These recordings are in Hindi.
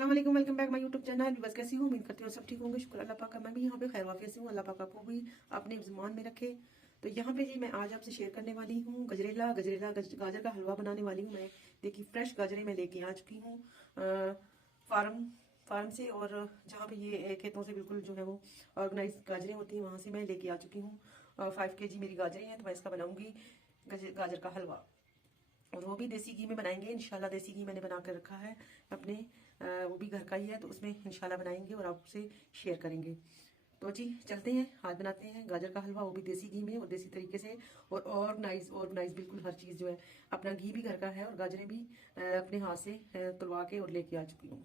अस्सलाम वालेकुम, welcome back my YouTube channel. बस कैसी हूँ, उम्मीद करती हूँ सब ठीक होंगे। शुक्र अल्लाह पाक का, मैं भी यहाँ पे खैर वाफियत से हूँ। अल्लाह पाक आपको भी अपने ज़मान में रखे। तो यहाँ पे जी मैं आज आपसे शेयर करने वाली हूँ गाजर का हलवा बनाने वाली हूँ। मैं देखिए फ्रेश गाजरें मैं लेके आ चुकी हूँ फार्म से, और जहाँ पे ये खेतों से बिल्कुल जो है वो ऑर्गेनाइज गाजरें होती हैं, वहाँ से मैं लेके आ चुकी हूँ। 5 kg मेरी गाजरें हैं, तो मैं इसका बनाऊँगी गाजर का हलवा, और वो भी देसी घी में बनाएंगे इंशाल्लाह। देसी घी मैंने बना कर रखा है अपने, वो भी घर का ही है, तो उसमें इंशाल्लाह बनाएंगे और आपसे शेयर करेंगे। तो जी चलते हैं, आज बनाते हैं गाजर का हलवा, वो भी देसी घी में और देसी तरीके से, और ऑर्गेनाइज बिल्कुल हर चीज़ जो है। अपना घी भी घर का है और गाजरें भी अपने हाथ से तुलवा के और लेके आ चुकी हूँ।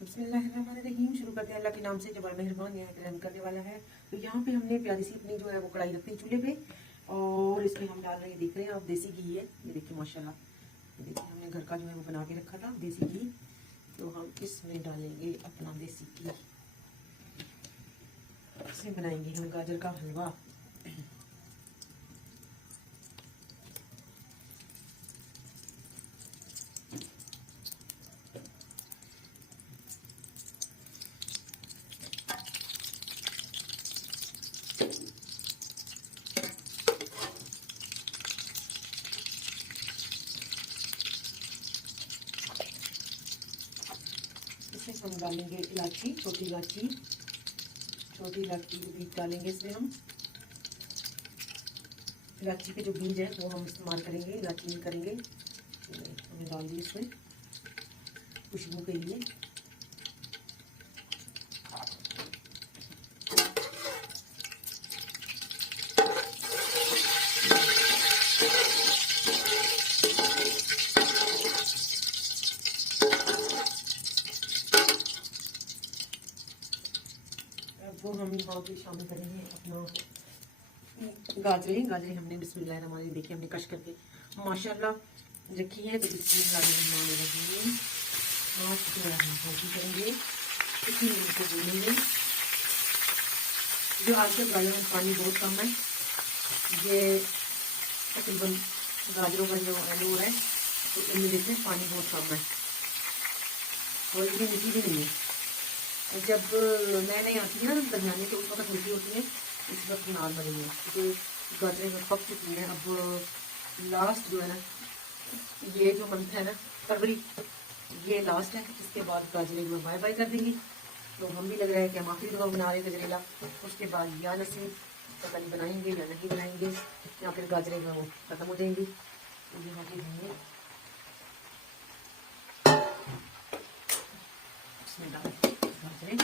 बिस्मिल्लाहिर्रहमानिर्रहीम। शुरू करते हैं अल्लाह के नाम से जो बड़ा मेहरबान है, रहम करने वाला है। तो यहाँ पे हमने प्यारी सी अपनी जो है वो कढ़ाई रखती है चूल्हे पे, और इसमें हम डाल रहे हैं, देख रहे हैं आप, देसी घी है। ये देखिए माशाल्लाह, ये देखिए हमने घर का जो है वो बना के रखा था देसी घी। तो हम इसमें डालेंगे अपना देसी घी, इसमें बनाएंगे हम गाजर का हलवा। हम डालेंगे इलायची, छोटी इलायची के बीज डालेंगे इसमें हम। इलायची के जो बीज है वो हम इस्तेमाल करेंगे, इलायची नहीं करेंगे। हमने डाल दी इसमें खुशबू के लिए। वो हम यहाँ पे शामिल करेंगे अपना गाजरें हमने बिस्मिल्लाहिर्रहमानिर्रहीम देखिए हमने कश करके माशाल्लाह रखी है। तो बिस्मिल्लाहिर्रहमानिर्रहीम करेंगे, इसी को भूनेंगे। जो आजकल गाजरों में पानी बहुत कम है, ये तकरीबन गाजरों का जो एंड हो रहा है, तो इनमें देखिए पानी बहुत कम है और इतनी मीठी भी नहीं है। जब नए नए आती है ना दरमियानी, तो उस वक्त मीठी होती है, इस वक्त नॉर्मल है, क्योंकि गाजरें में पक चुकी हैं। अब लास्ट जो है ना, ये जो मंथ है ना फरवरी, ये लास्ट है। इसके बाद गाजरें में बाय बाय कर देंगी। तो हम भी लग रहा है कि हम आखिरी दफा बना रहे गजरेला, उसके बाद या नसीब पता नहीं बनाएंगे या नहीं बनाएंगे, या फिर गाजरें वो खत्म हो जाएंगी। तो यहाँ पे देंगे इसमें डाल गाजरें,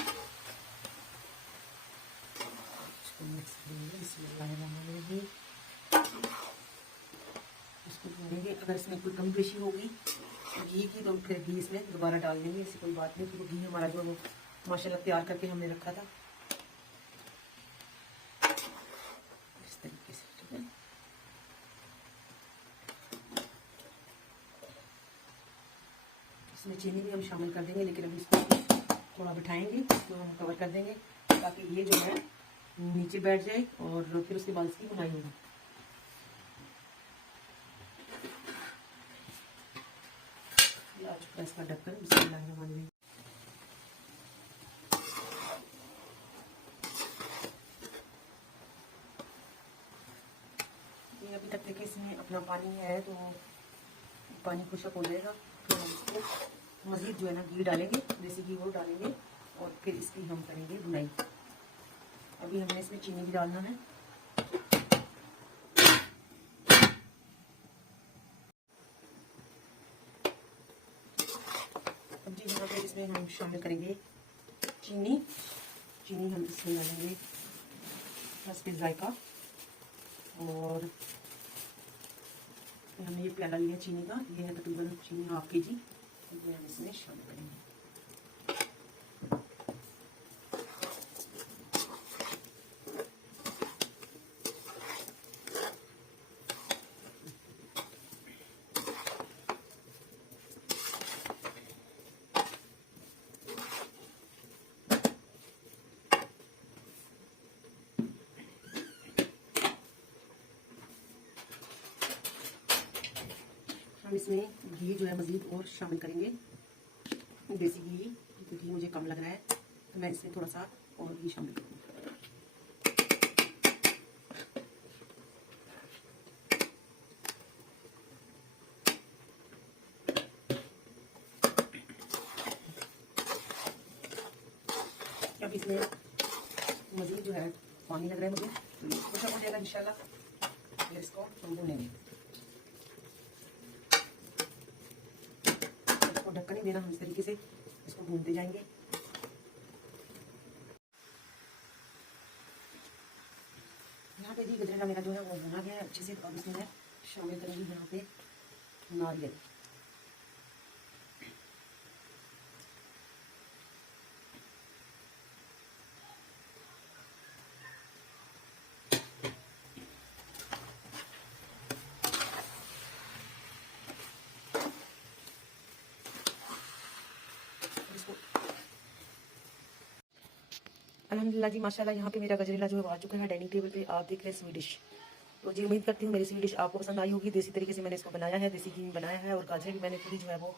इसको भूनेंगे। अगर इसमें कोई कमी पेशी होगी घी की, तो फिर घी इसमें दोबारा डाल देंगे, ऐसी कोई बात नहीं। तो घी हमारा जो वो माशाल्लाह तैयार करके हमने रखा था इस तरीके से, ठीक है। इसमें चीनी भी हम शामिल कर देंगे, लेकिन अभी इसको थोड़ा बिठाएंगे, तो हम कवर कर देंगे ताकि ये जो है नीचे बैठ जाए, और फिर उसके बाद इसकी बुनाई होगी। इसका ढक्कन बिस्मिल्लाहिर्रहमानिर्रहीम। ये अभी तक देखिए इसमें अपना पानी है, तो पानी खुशक हो जाएगा। फिर हम इसको मज़ीद जो है ना घी डालेंगे, देसी घी वो डालेंगे, और फिर इसकी हम करेंगे बुनाई। अभी हमें इसमें चीनी भी डालना है। अब जी यहाँ पे इसमें हम शामिल करेंगे चीनी हम इसमें डालेंगे बस फिर जायका, और हमने ये प्याला लिया चीनी का, ये है तकरीबन चीनी 1/2 kg, ये हम इसमें शामिल करेंगे। हम इसमें घी जो है मज़ीद और शामिल करेंगे। देसी घी, क्योंकि मुझे कम लग रहा है तो मैं इसमें थोड़ा सा और घी शामिल करूँगी। अब इसमें मज़ीद जो है पानी लग रहा है मुझे, तो ये खत्म हो जाएगा इंशाल्लाह। फिर इसको हम भूनेंगे, इसको ढक्कन नहीं देना, हम इस तरीके से इसको भूनते जाएंगे। यहाँ पे जी गजरेला मेरा जो है वो भुना गया है अच्छे से। अब इसमें मैं शामिल करूँगी यहाँ पे नारियल। अल्हम्दुलिल्लाह जी माशाल्लाह, यहाँ पे मेरा गजरेला जो है आ चुका है डाइनिंग टेबल पे। आप देख रहे हैं स्वीट डिश। तो जी उम्मीद करती हूँ मेरी स्वीट डिश आपको पसंद आई होगी। देसी तरीके से मैंने इसको बनाया है, देसी घी में बनाया है, और गाजरें भी मैंने पूरी जो है वो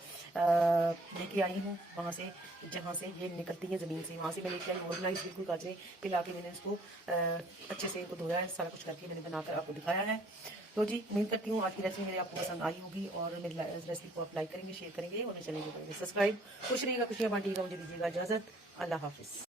लेके आई हूँ वहाँ से, जहाँ से ये निकलती हैं ज़मीन से, वहाँ से मैं लेके आई ऑर्गेनाइज बिल्कुल गाजरें पिला के मैंने इसको अच्छे से इनको धोया है, सारा कुछ करके मैंने बनाकर आपको दिखाया है। तो जी उम्मीद करती हूँ आज की रेसिपी मेरी आपको पसंद आई होगी, और मेरी रेसिपी को आप लाइक करेंगे, शेयर करेंगे और चैनल को करेंगे सब्सक्राइब। खुश रहिएगा, खुशियाँ बांटिएगा। मुझे दीजिएगा इजाज़त। अल्लाह हाफिज़।